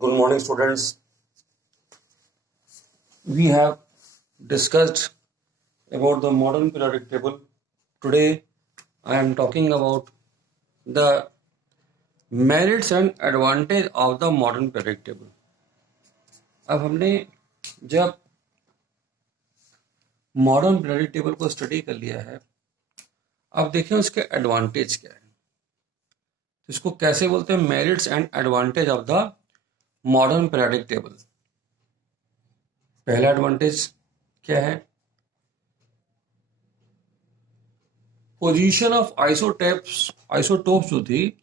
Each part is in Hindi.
Good morning, students. We have discussed about the modern periodic table. Today, I am talking about the merits and advantage of the modern periodic table. अब हमने जब मॉडर्न पीरियोडिक टेबल को स्टडी कर लिया है, अब देखें उसके एडवांटेज क्या है। इसको कैसे बोलते हैं? Merits and advantage of the modern periodic table. पहला एडवांटेज क्या है? पोजीशन ऑफ आइसोटोप्स जो थी,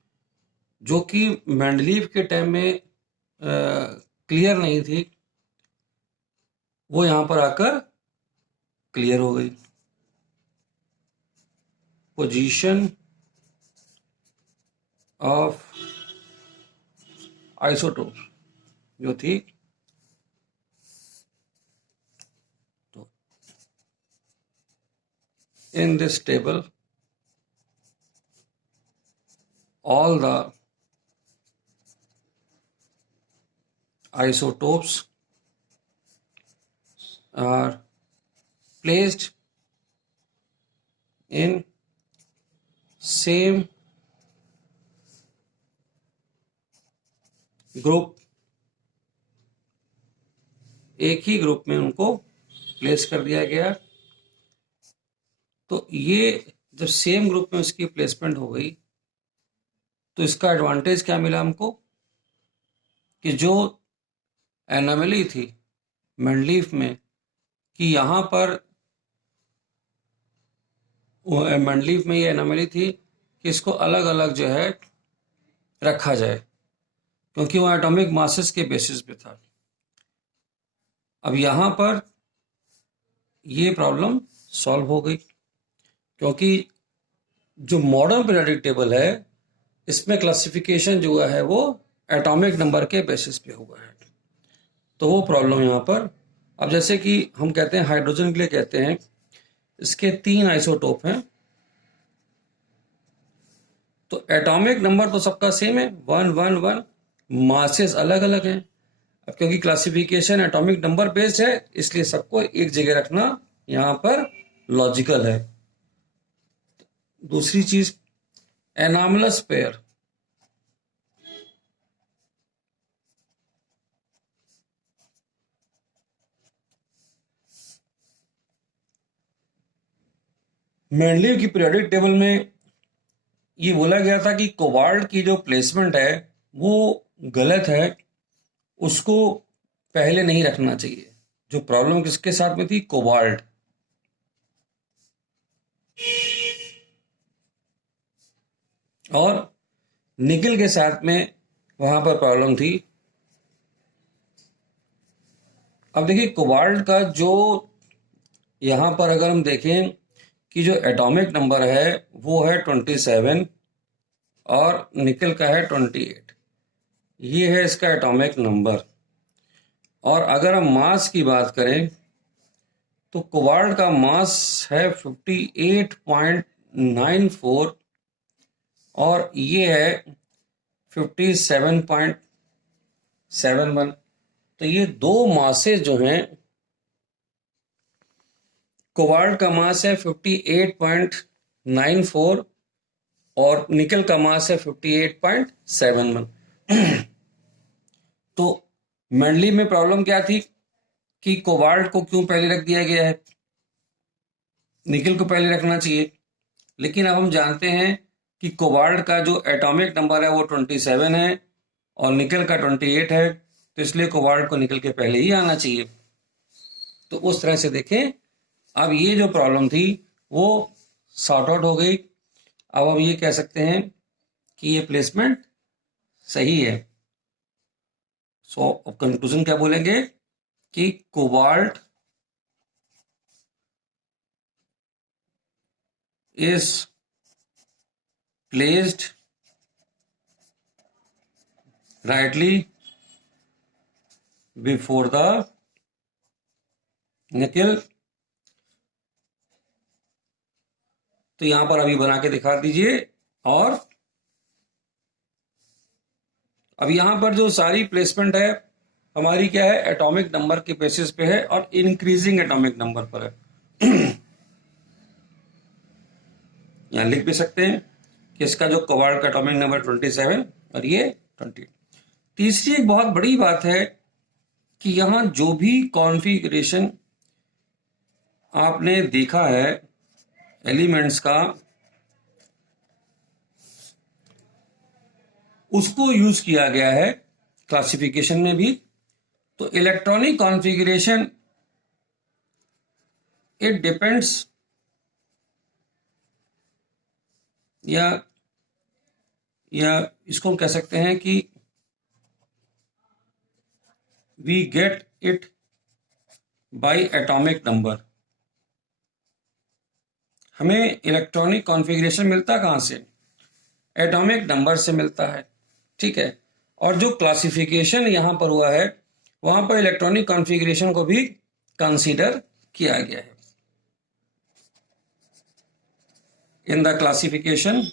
जो कि मेंडलीव के टाइम में क्लियर नहीं थी, वो यहां पर आकर क्लियर हो गई। पोजीशन ऑफ आइसोटोप्स जो थी, तो in this table all the isotopes are placed in same group, एक ही ग्रुप में उनको प्लेस कर दिया गया। तो ये जब सेम ग्रुप में उसकी प्लेसमेंट हो गई, तो इसका एडवांटेज क्या मिला हमको कि जो एनोमली थी मेंडलीफ में, कि यहाँ पर मेंडलीफ में ये एनोमली थी कि इसको अलग अलग जो है रखा जाए, क्योंकि वो एटॉमिक मासेस के बेसिस पे था। अब यहाँ पर ये प्रॉब्लम सॉल्व हो गई, क्योंकि जो मॉडर्न पीरियोडिक टेबल है, इसमें क्लासिफिकेशन जो हुआ है वो एटॉमिक नंबर के बेसिस पे हुआ है। तो वो प्रॉब्लम यहाँ पर, अब जैसे कि हम कहते हैं हाइड्रोजन के लिए कहते हैं, इसके 3 आइसोटोप हैं, तो एटॉमिक नंबर तो सबका सेम है 111, मासेस अलग अलग हैं। अब क्योंकि क्लासिफिकेशन एटॉमिक नंबर बेस्ड है, इसलिए सबको एक जगह रखना यहाँ पर लॉजिकल है। दूसरी चीज, एनामलस पेयर। मेंडलीव की पीरियोडिक टेबल में ये बोला गया था कि कोबाल्ट की जो प्लेसमेंट है वो गलत है, उसको पहले नहीं रखना चाहिए। जो प्रॉब्लम किसके साथ में थी? कोबाल्ट। और निकल के साथ में वहां पर प्रॉब्लम थी। अब देखिए कोबाल्ट का जो यहां पर अगर हम देखें कि जो एटॉमिक नंबर है वो है 27 और निकल का है 28, ये है इसका एटॉमिक नंबर। और अगर हम मास की बात करें तो कोबाल्ट का मास है 58.94 और ये है 57.71। तो ये दो मासेस जो हैं, कोबाल्ट का मास है 58.94 और निकल का मास है 58.71। तो मेंडलीव में प्रॉब्लम क्या थी कि कोबाल्ट को क्यों पहले रख दिया गया है, निकल को पहले रखना चाहिए। लेकिन अब हम जानते हैं कि कोबाल्ट का जो एटॉमिक नंबर है वो 27 है और निकल का 28 है, तो इसलिए कोबाल्ट को निकल के पहले ही आना चाहिए। तो उस तरह से देखें, अब ये जो प्रॉब्लम थी वो सॉर्ट आउट हो गई। अब हम ये कह सकते हैं कि ये प्लेसमेंट सही है। सो अब कंक्लूजन क्या बोलेंगे कि cobalt is placed rightly before the nickel। तो यहां पर अभी बना के दिखा दीजिए। और अब यहां पर जो सारी प्लेसमेंट है हमारी क्या है, एटॉमिक नंबर के बेसिस पे है और इंक्रीजिंग एटॉमिक नंबर पर है। यहां लिख भी सकते हैं कि इसका जो कोबाल्ट का एटॉमिक नंबर 27 और ये 20। तीसरी एक बहुत बड़ी बात है कि यहां जो भी कॉन्फ़िगरेशन आपने देखा है एलिमेंट्स का, उसको यूज किया गया है क्लासिफिकेशन में भी। तो इलेक्ट्रॉनिक कॉन्फ़िगरेशन इट डिपेंड्स या इसको हम कह सकते हैं कि we get it by atomic number. हमें इलेक्ट्रॉनिक कॉन्फ़िगरेशन मिलता कहां से? एटॉमिक नंबर से मिलता है, ठीक है। और जो क्लासिफिकेशन यहां पर हुआ है वहां पर इलेक्ट्रॉनिक कॉन्फ़िगरेशन को भी कंसीडर किया गया है। In the classification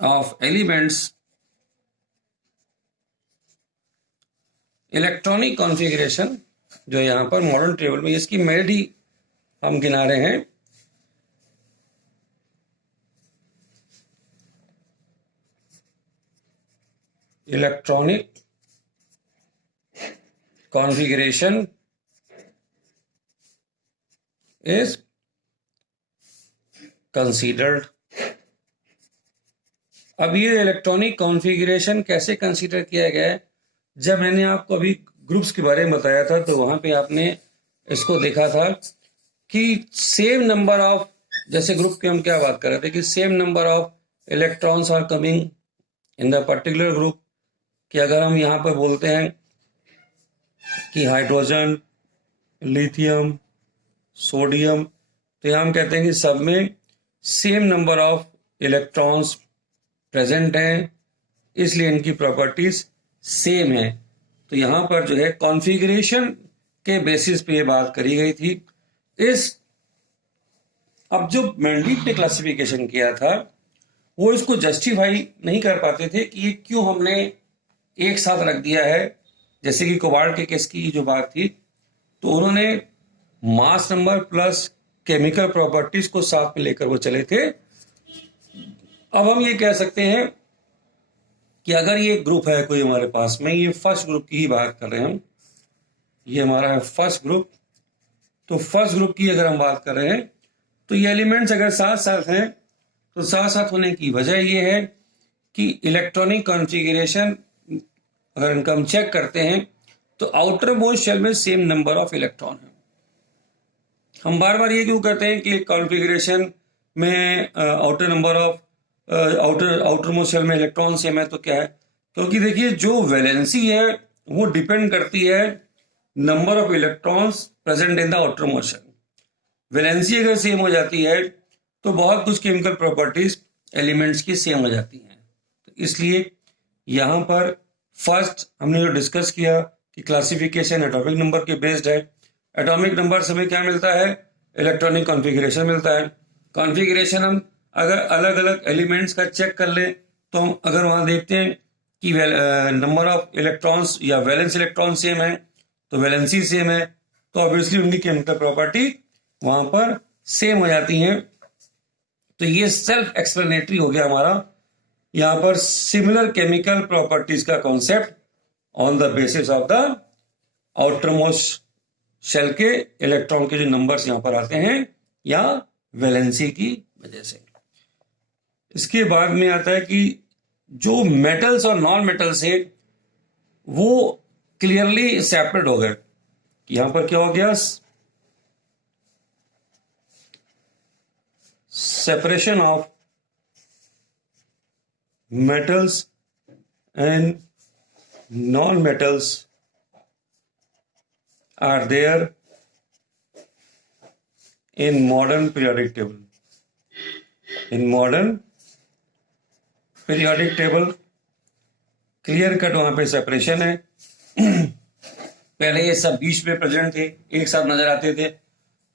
of elements, electronic configuration जो यहां पर मॉडर्न टेबल में, इसकी मेरिट ही हम गिना रहे हैं। Electronic configuration is considered. अब ये इलेक्ट्रॉनिक कॉन्फ़िगरेशन कैसे कंसीडर किया गया है? जब मैंने आपको अभी ग्रुप्स के बारे में बताया था तो वहां पे आपने इसको देखा था कि सेम नंबर ऑफ, जैसे ग्रुप के हम क्या बात कर रहे थे कि same number of electrons are coming in the particular group. कि अगर हम यहाँ पर बोलते हैं कि हाइड्रोजन, लिथियम, सोडियम, तो यहाँ हम कहते हैं कि सब में same number of electrons present हैं, इसलिए इनकी प्रॉपर्टीज सेम है। तो यहाँ पर जो है कॉन्फ़िगरेशन के बेसिस पे ये बात करी गई थी। अब जो मेंडलीव ने क्लासिफिकेशन किया था वो इसको जस्टिफाई नहीं कर पाते थे कि ये क्यों हमने एक साथ रख दिया है। जैसे कि कोबाल्ट के केस की जो बात थी, तो उन्होंने mass number plus chemical properties को साथ में लेकर वो चले थे। अब हम ये कह सकते हैं कि अगर ये ग्रुप है कोई हमारे पास में, ये फर्स्ट ग्रुप की ही बात कर रहे हैं हम, ये हमारा है फर्स्ट ग्रुप। तो फर्स्ट ग्रुप की अगर हम बात कर रहे हैं तो ये एलिमेंट्स अगर साथ साथ हैं तो साथ साथ होने की वजह ये है कि इलेक्ट्रॉनिक कॉन्फ़िगरेशन अगर इनका हम चेक करते हैं तो आउटर मोस्ट शेल में सेम नंबर ऑफ इलेक्ट्रॉन है। हम बार बार ये क्यों कहते हैं कि कॉन्फ़िगरेशन में outer number of outermost shell में इलेक्ट्रॉन सेम है? तो क्या है, क्योंकि देखिए जो वैलेंसी है वो डिपेंड करती है number of electrons present in the outermost shell. Valency अगर सेम हो जाती है तो बहुत कुछ केमिकल प्रॉपर्टीज एलिमेंट्स की सेम हो जाती हैं। तो इसलिए यहाँ पर फर्स्ट हमने जो डिस्कस किया कि क्लासिफिकेशन एटॉमिक नंबर के बेस्ड है। एटॉमिक नंबर से हमें क्या मिलता है? इलेक्ट्रॉनिक कॉन्फ़िगरेशन मिलता है। कॉन्फ़िगरेशन हम अगर अलग अलग एलिमेंट्स का चेक कर ले तो हम अगर वहां देखते हैं कि नंबर ऑफ इलेक्ट्रॉन्स या वैलेंस इलेक्ट्रॉन सेम है तो वैलेंसी सेम है, तो ऑब्वियसली उनकी केमिकल प्रॉपर्टी वहां पर सेम हो जाती हैं। तो ये सेल्फ एक्सप्लेनेटरी हो गया हमारा यहां पर सिमिलर केमिकल प्रॉपर्टीज का concept on the basis of the outermost shell के इलेक्ट्रॉन के जो नंबर्स यहां पर आते हैं या वैलेंसी की वजह से। इसके बाद में आता है कि जो मेटल्स और नॉन मेटल्स है वो क्लियरली सेपरेट हो गए। यहां पर क्या हो गया? Separation of metals and non-metals are there in modern periodic table. In modern periodic table clear cut वहां पे सेपरेशन है। पहले ये सब बीच में प्रेजेंट थे, एक साथ नजर आते थे।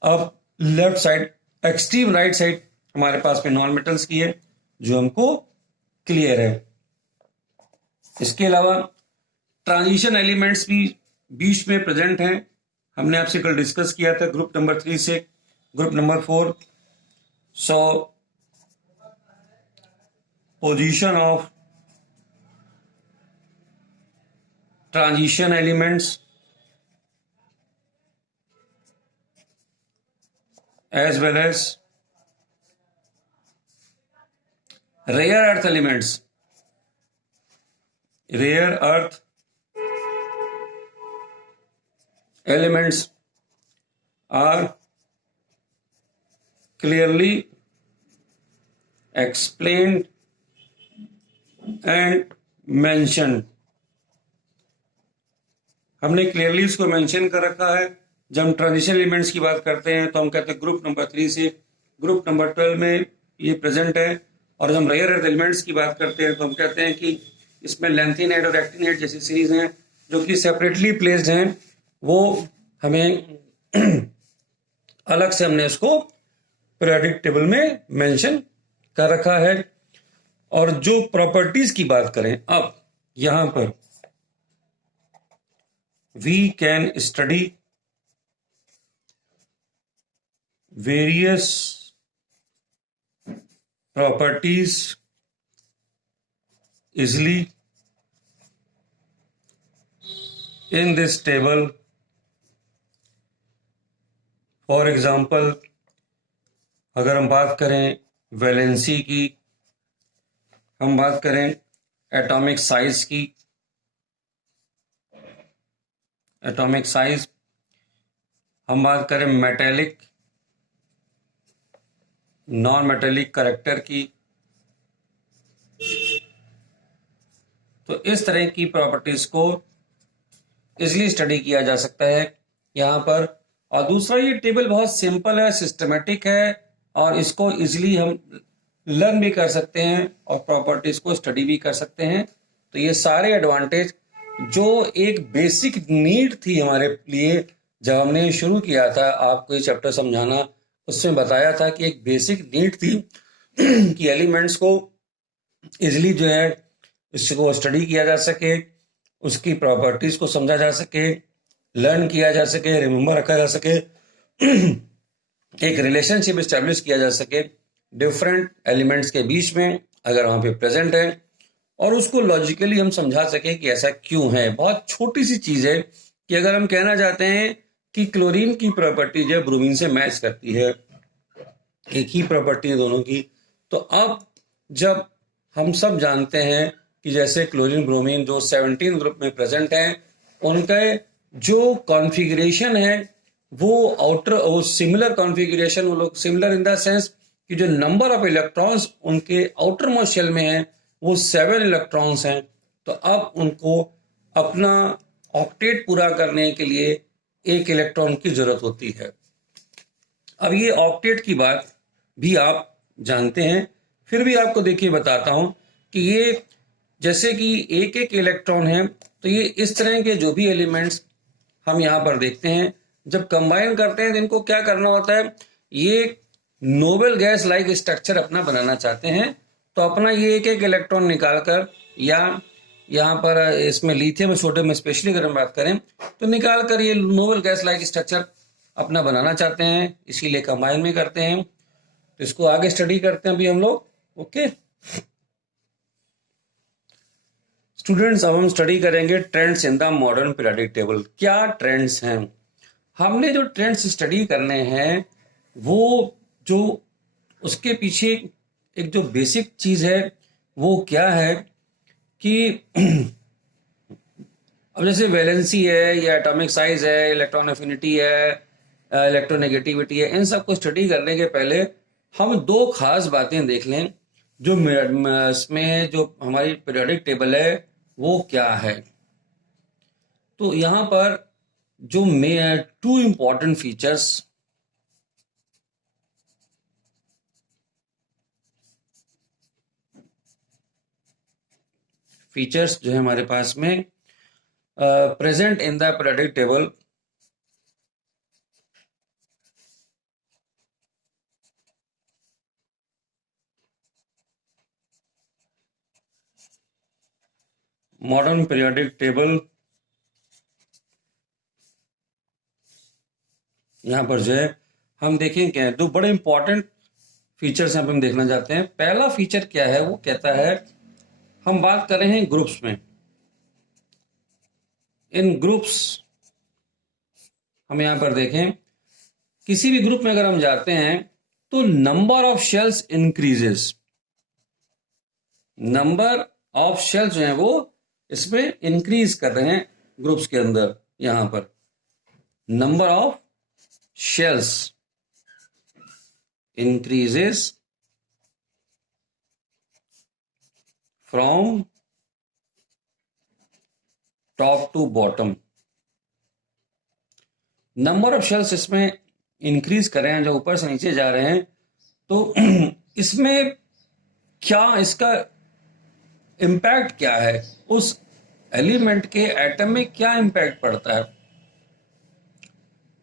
अब left side extreme right side हमारे पास में नॉन मेटल्स की है जो हमको क्लियर है। इसके अलावा ट्रांजिशन एलिमेंट्स भी बीच में प्रेजेंट हैं। हमने आपसे कल डिस्कस किया था ग्रुप नंबर 3 से group number 4। So position of transition elements as well as rare earth elements. Rare earth elements are clearly explained and mentioned. हमने क्लियरली इसको मेंशन कर रखा है। जब हम ट्रांजिशन एलिमेंट्स की बात करते हैं तो हम कहते हैं ग्रुप नंबर 3 से ग्रुप नंबर 12 में ये प्रेजेंट है। और जब हम रेयर अर्थ एलिमेंट्स की बात करते हैं तो हम कहते हैं कि इसमें लैंथेनाइट और एक्टिनाइट जैसी सीरीज हैं जो कि सेपरेटली प्लेस्ड हैं, वो हमें अलग से हमने इसको पीरियोडिक टेबल में मेंशन कर रखा है। और जो प्रॉपर्टीज की बात करें अब यहां पर we can study various properties easily in this table. For example, अगर हम बात करें वैलेंसी की, हम बात करें एटॉमिक साइज की, एटॉमिक साइज, हम बात करें मेटेलिक नॉन मेटेलिक कैरेक्टर की, तो इस तरह की प्रॉपर्टीज को इजीली स्टडी किया जा सकता है यहाँ पर। और दूसरा ये टेबल बहुत सिंपल है, सिस्टमेटिक है और इसको इजीली हम लर्न भी कर सकते हैं और प्रॉपर्टीज को स्टडी भी कर सकते हैं। तो ये सारे एडवांटेज जो एक बेसिक नीड थी हमारे लिए जब हमने शुरू किया था आपको ये चैप्टर समझाना, उसमें बताया था कि एक बेसिक नीड थी कि एलिमेंट्स को इजीली जो है इसको स्टडी किया जा सके, उसकी प्रॉपर्टीज को समझा जा सके, लर्न किया जा सके, रिमेम्बर रखा जा सके, एक रिलेशनशिप एस्टेब्लिश किया जा सके डिफरेंट एलिमेंट्स के बीच में अगर वहां पे प्रेजेंट है, और उसको लॉजिकली हम समझा सके कि ऐसा क्यों है। बहुत छोटी सी चीज है कि अगर हम कहना चाहते हैं कि क्लोरीन की प्रॉपर्टी जो ब्रोमीन से मैच करती है, एक ही प्रॉपर्टी है दोनों की, तो अब जब हम सब जानते हैं कि जैसे क्लोरीन ब्रोमीन जो 17 ग्रुप में प्रेजेंट है, उनका जो कॉन्फ़िगरेशन है वो आउटर वो सिमिलर कॉन्फ़िगरेशन, वो लोग सिमिलर इन द सेंस कि जो नंबर ऑफ इलेक्ट्रॉन्स उनके आउटर मोस्ट शेल में है वो 7 इलेक्ट्रॉन्स हैं। तो अब उनको अपना ऑक्टेट पूरा करने के लिए एक इलेक्ट्रॉन की जरूरत होती है। अब ये ऑक्टेट की बात भी आप जानते हैं, फिर भी आपको देखिए बताता हूं कि ये जैसे कि एक एक इलेक्ट्रॉन है, तो ये इस तरह के जो भी एलिमेंट्स हम यहां पर देखते हैं जब कंबाइन करते हैं तो इनको क्या करना होता है, ये नोबेल गैस लाइक स्ट्रक्चर अपना बनाना चाहते हैं, तो अपना ये एक एक इलेक्ट्रॉन निकालकर, या यहाँ पर इसमें लिथियम सोडियम स्पेशली अगर हम बात करें तो निकाल कर ये नोबेल गैस लाइक स्ट्रक्चर अपना बनाना चाहते हैं, इसीलिए कंबाइन में करते हैं। तो इसको आगे स्टडी करते हैं अभी हम लोग। ओके स्टूडेंट्स, अब हम स्टडी करेंगे trends in the modern periodic table. क्या ट्रेंड्स हैं, हमने जो ट्रेंड्स स्टडी करने हैं वो जो उसके पीछे एक जो बेसिक चीज है वो क्या है कि अब जैसे वैलेंसी है या एटॉमिक साइज है, इलेक्ट्रॉन एफिनिटी है, इलेक्ट्रोनेगेटिविटी है, इन सब को स्टडी करने के पहले हम दो खास बातें देख लें जो इसमें जो हमारी पीरियोडिक टेबल है वो क्या है। तो यहां पर जो टू इंपॉर्टेंट फीचर्स जो है हमारे पास में present in the periodic table, modern periodic table, यहां पर जो है हम देखें क्या है, दो बड़े इंपॉर्टेंट फीचर्स यहाँ पे हम देखना चाहते हैं। पहला फीचर क्या है, वो कहता है, हम बात कर रहे हैं ग्रुप्स में। इन ग्रुप्स हम यहां पर देखें, किसी भी ग्रुप में अगर हम जाते हैं तो number of shells increases, number of shells जो है वो इसमें इंक्रीज कर रहे हैं ग्रुप्स के अंदर। यहां पर number of shells increases from top to bottom। Number of shells इसमें इंक्रीज कर रहे हैं, जो ऊपर से नीचे जा रहे हैं। तो इसमें क्या, इसका इम्पैक्ट क्या है, उस एलिमेंट के एटम में क्या इम्पैक्ट पड़ता है।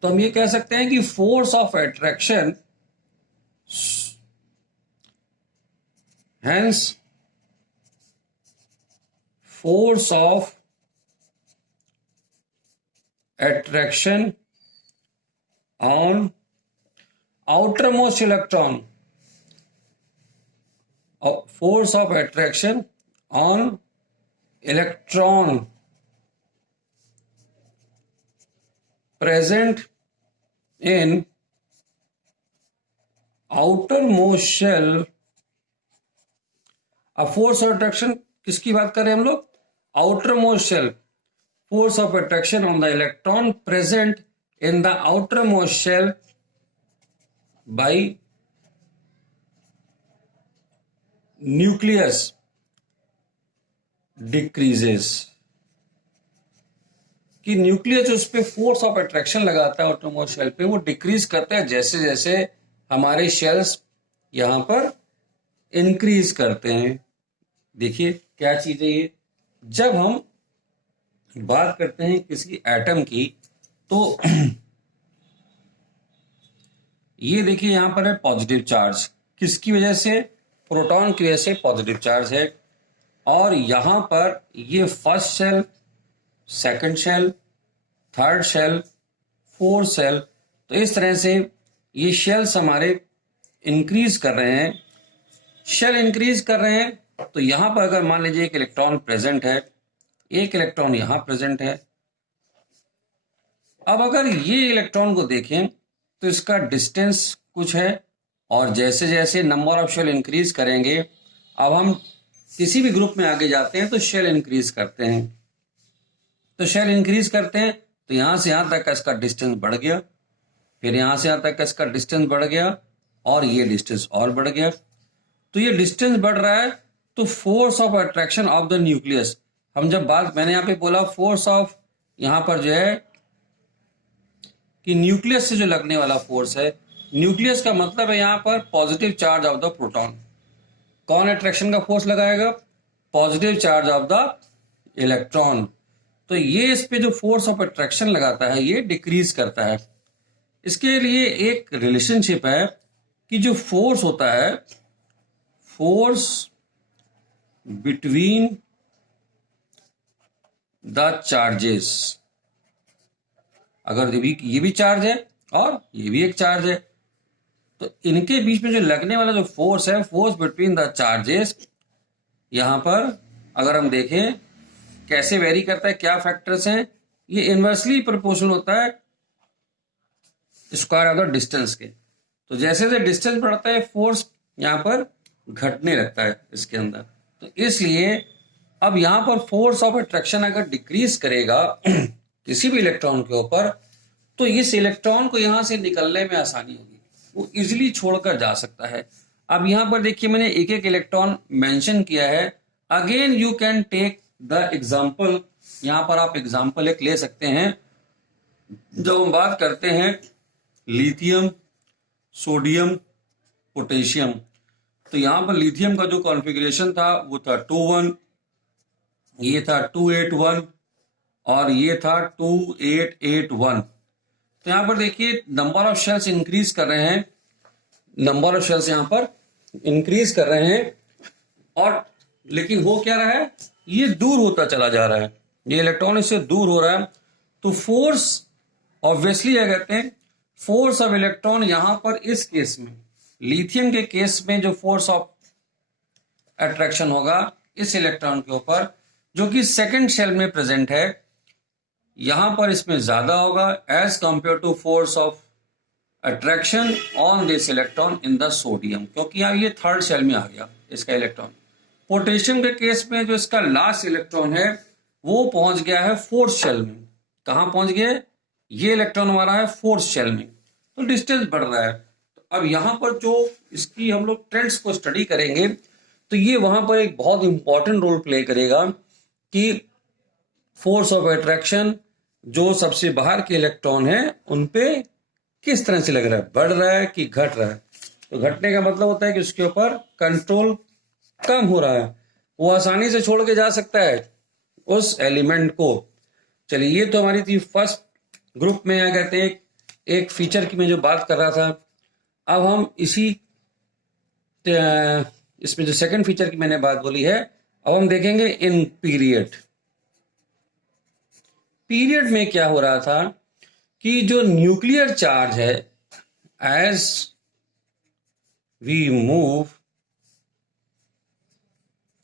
तो हम ये कह सकते हैं कि force of attraction, hence force of attraction on outermost electron, force of attraction on electron present in outermost shell। अब फोर्स ऑफ अट्रैक्शन किसकी बात कर रहे हैं हम लोग, outermost shell, force of attraction on the electron present in the outermost shell by nucleus decreases. कि न्यूक्लियस उस पे फोर्स ऑफ अट्रैक्शन लगाता है आउटर मोस्ट शेल पे, वो डिक्रीज करता है जैसे जैसे हमारे शेल्स यहां पर इंक्रीज करते हैं। देखिए क्या चीज है ये, जब हम बात करते हैं किसी एटम की, तो ये देखिए यहां पर है पॉजिटिव चार्ज, किसकी वजह से, प्रोटॉन की वजह से पॉजिटिव चार्ज है। और यहां पर ये first shell, second shell, third shell, fourth shell, तो इस तरह से ये शेल्स हमारे इंक्रीज कर रहे हैं। शेल इंक्रीज कर रहे हैं तो यहां पर अगर मान लीजिए एक इलेक्ट्रॉन प्रेजेंट है, एक इलेक्ट्रॉन यहां प्रेजेंट है। अब अगर ये इलेक्ट्रॉन को देखें तो इसका डिस्टेंस कुछ है, और जैसे जैसे नंबर ऑफ शेल इंक्रीज करेंगे, अब हम किसी भी ग्रुप में आगे जाते हैं तो शेल इंक्रीज करते हैं। तो शेल इंक्रीज करते हैं तो यहां से यहां तक का इसका डिस्टेंस बढ़ गया, फिर यहां से यहां तक का इसका डिस्टेंस बढ़ गया, और ये डिस्टेंस और बढ़ गया। तो ये डिस्टेंस बढ़ रहा है, तो force of attraction of the nucleus, हम जब बात, मैंने यहां पे बोला फोर्स ऑफ, यहां पर जो है कि न्यूक्लियस से जो लगने वाला फोर्स है, न्यूक्लियस का मतलब है यहां पर positive charge of the proton. कौन अट्रैक्शन का फोर्स लगाएगा, positive charge of the electron. तो ये इस पे जो फोर्स ऑफ अट्रैक्शन लगाता है ये डिक्रीज करता है। इसके लिए एक रिलेशनशिप है कि जो फोर्स होता है, फोर्स बिटवीन द चार्जेस, अगर ये भी चार्ज है और ये भी एक चार्ज है, तो इनके बीच में जो लगने वाला जो फोर्स है, फोर्स बिटवीन द चार्जेस, यहां पर अगर हम देखें कैसे वेरी करता है, क्या फैक्टर्स हैं, ये इनवर्सली प्रोपोर्शनल होता है स्क्वायर ऑफ द डिस्टेंस के। तो जैसे जैसे डिस्टेंस बढ़ता है फोर्स यहां पर घटने लगता है इसके अंदर। तो इसलिए अब यहां पर फोर्स ऑफ अट्रैक्शन अगर डिक्रीज करेगा किसी भी इलेक्ट्रॉन के ऊपर, तो इस इलेक्ट्रॉन को यहां से निकलने में आसानी होगी, वो इजिली छोड़कर जा सकता है। अब यहां पर देखिए मैंने एक एक इलेक्ट्रॉन मेंशन किया है। Again you can take the example, यहां पर आप एग्जांपल एक ले सकते हैं। जब हम बात करते हैं लिथियम, सोडियम, पोटेशियम, तो यहां पर लिथियम का जो कॉन्फ़िगरेशन था वो था 2-1, ये था 2-8-1 और ये था 2-8-8-1। तो यहां पर देखिए नंबर ऑफ शेल्स इंक्रीज कर रहे हैं, नंबर ऑफ शेल्स यहां पर इंक्रीज कर रहे हैं, और लेकिन हो क्या रहा है, ये दूर होता चला जा रहा है, ये इलेक्ट्रॉन इससे दूर हो रहा है। तो फोर्स ऑब्वियसली क्या कहते हैं, फोर्स ऑफ इलेक्ट्रॉन यहां पर इस केस में, लिथियम के केस में जो फोर्स ऑफ अट्रैक्शन होगा इस इलेक्ट्रॉन के ऊपर, जो कि सेकंड शेल में प्रेजेंट है, यहां पर इसमें ज्यादा होगा as compared to force of attraction on this electron in the sodium, क्योंकि यहाँ ये थर्ड शेल में आ गया इसका इलेक्ट्रॉन। पोटेशियम के केस में जो इसका लास्ट इलेक्ट्रॉन है वो पहुंच गया है फोर्थ शेल में। कहां पहुंच गया, ये इलेक्ट्रॉन हमारा है फोर्थ शेल में, तो डिस्टेंस बढ़ रहा है। तो अब यहां पर जो इसकी हम लोग ट्रेंड्स को स्टडी करेंगे तो ये वहां पर एक बहुत इंपॉर्टेंट रोल प्ले करेगा कि फोर्स ऑफ अट्रैक्शन जो सबसे बाहर के इलेक्ट्रॉन है उन पे किस तरह से लग रहा है, बढ़ रहा है कि घट रहा है। तो घटने का मतलब होता है कि उसके ऊपर कंट्रोल कम हो रहा है, वो आसानी से छोड़ के जा सकता है उस एलिमेंट को। चलिए, ये तो हमारी थी फर्स्ट ग्रुप में क्या कहते हैं एक फीचर की मैं जो बात कर रहा था। अब हम इसमें जो सेकंड फीचर की मैंने बात बोली है, अब हम देखेंगे इन पीरियड। पीरियड में क्या हो रहा था कि जो न्यूक्लियर चार्ज है, as we move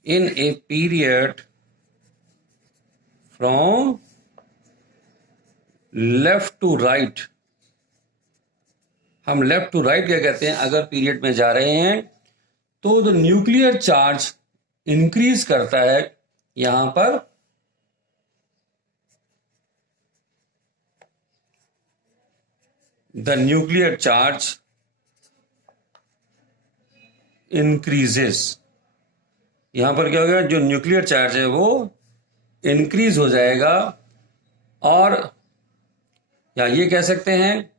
in a period from left to right, हम लेफ्ट टू राइट क्या कहते हैं, अगर पीरियड में जा रहे हैं तो द न्यूक्लियर चार्ज इंक्रीज करता है। यहां पर द न्यूक्लियर चार्ज इंक्रीजेस, यहां पर क्या होगा, जो न्यूक्लियर चार्ज है वो इंक्रीज हो जाएगा। और या ये कह सकते हैं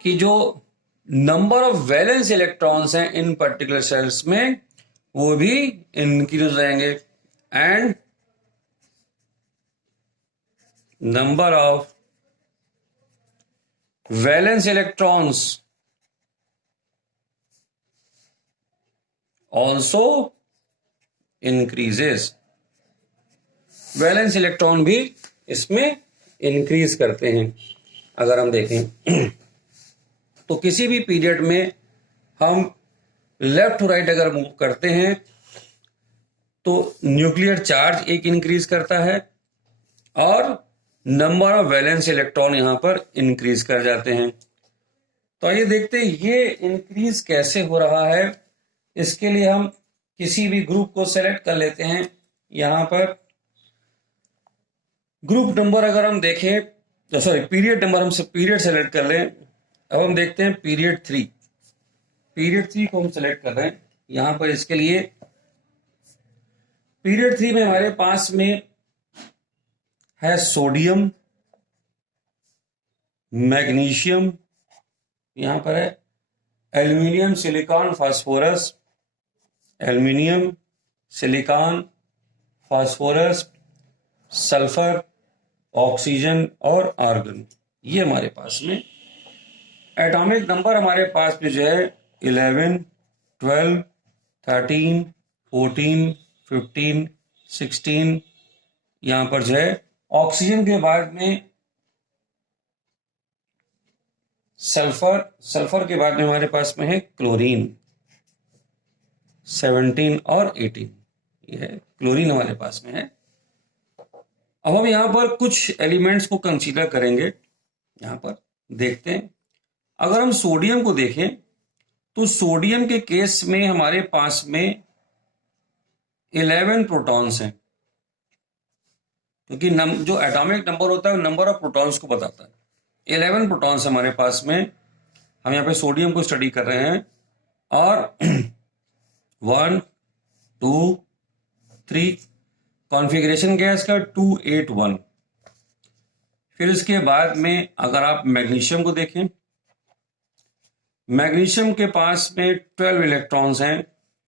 कि जो नंबर ऑफ वैलेंस इलेक्ट्रॉन्स हैं इन पर्टिकुलर सेल्स में वो भी इंक्रीज हो जाएंगे, and number of valence electrons also increases, valence electron भी इसमें इंक्रीज करते हैं। अगर हम देखें तो किसी भी पीरियड में हम लेफ्ट टू राइट अगर मूव करते हैं तो न्यूक्लियर चार्ज एक इंक्रीज करता है और नंबर ऑफ वैलेंस इलेक्ट्रॉन यहां पर इंक्रीज कर जाते हैं। तो आइए देखते हैं ये इंक्रीज कैसे हो रहा है। इसके लिए हम किसी भी ग्रुप को सेलेक्ट कर लेते हैं। यहां पर ग्रुप नंबर अगर हम देखें, पीरियड नंबर हम पीरियड सेलेक्ट कर लें। अब हम देखते हैं पीरियड 3, पीरियड 3 को हम सेलेक्ट कर रहे हैं। यहां पर इसके लिए पीरियड 3 में हमारे पास में है सोडियम, मैग्नीशियम, यहां पर है aluminium, silicon, phosphorus, aluminium, silicon, phosphorus, sulphur, oxygen और आर्गन। ये हमारे पास में एटॉमिक नंबर हमारे पास में जो है 11, 12, 13, 14, 15, 16, यहां पर जो है ऑक्सीजन के बाद में सल्फर, सल्फर के बाद में हमारे पास में है क्लोरीन, 17 और 18, ये है क्लोरीन हमारे पास में है। अब हम यहां पर कुछ एलिमेंट्स को कंसीडर करेंगे। यहां पर देखते हैं, अगर हम सोडियम को देखें तो सोडियम के केस में हमारे पास में 11 प्रोटॉन्स हैं, क्योंकि जो एटॉमिक नंबर होता है वो नंबर ऑफ प्रोटॉन्स को बताता है। 11 प्रोटॉन्स हमारे पास में, हम यहाँ पे सोडियम को स्टडी कर रहे हैं। और 1, 2, 3, कॉन्फ़िगरेशन क्या है इसका 281। फिर इसके बाद में अगर आप मैग्नीशियम को देखें, मैग्नीशियम के पास में 12 इलेक्ट्रॉन्स हैं,